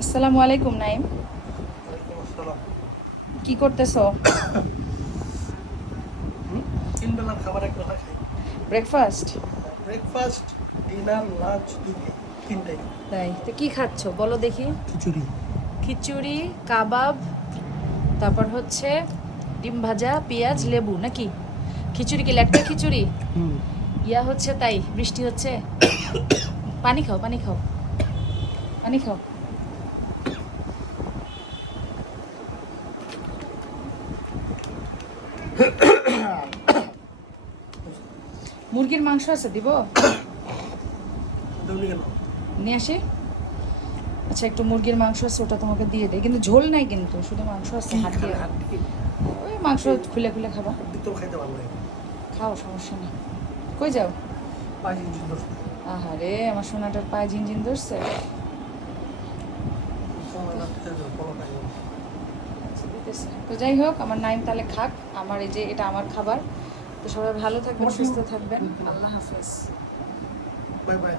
আসসালামু আলাইকুম নাইম। ওয়ালাইকুম আসসালাম। কি করতেছো? তিন বেলার খাবার এক বেলা খাই। ব্রেকফাস্ট? ব্রেকফাস্ট, ডিনার, লাঞ্চ দুইটাই, তিনটাই। তাই তো কি খাচ্ছ বলো দেখি। খিচুড়ি। খিচুড়ি, কাবাব, তারপর হচ্ছে ডিম ভাজা, পেঁয়াজ, লেবু নাকি? খিচুড়ি কি লেটকা খিচুড়ি? ইয়া হচ্ছে তাই বৃষ্টি হচ্ছে। পানি খাও, পানি খাও, পানি খাও। মুরগির মাংস আছে দিব? দৌড়ি গেল। নিয়ে আসি। আচ্ছা একটু মুরগির মাংস আছে, ওটা তোমাকে দিয়ে দেয়, কিন্তু ঝোল নাই, কিন্তু শুধু মাংস আছে, হাত দিয়ে। ওই মাংস খুলে খুলে খাবা। তো খাইতে ভালো লাগে। খাও, সমস্যা নেই। কই যাও? পাঁচ ইঞ্চি দশ। আহারে আমার সোনাটার পায়ে ঝিনঝিন ধরছে। সময় না খেতে যাও, কোনো খাই না। আচ্ছা, দিতেছে। তো যাই হোক, আমার নাইম তাহলে খাক। আমার এই যে এটা আমার খাবার। তো সবাই ভালো থাকবেন, সুস্থ থাকবেন। আল্লাহ হাফেজ। Bye bye.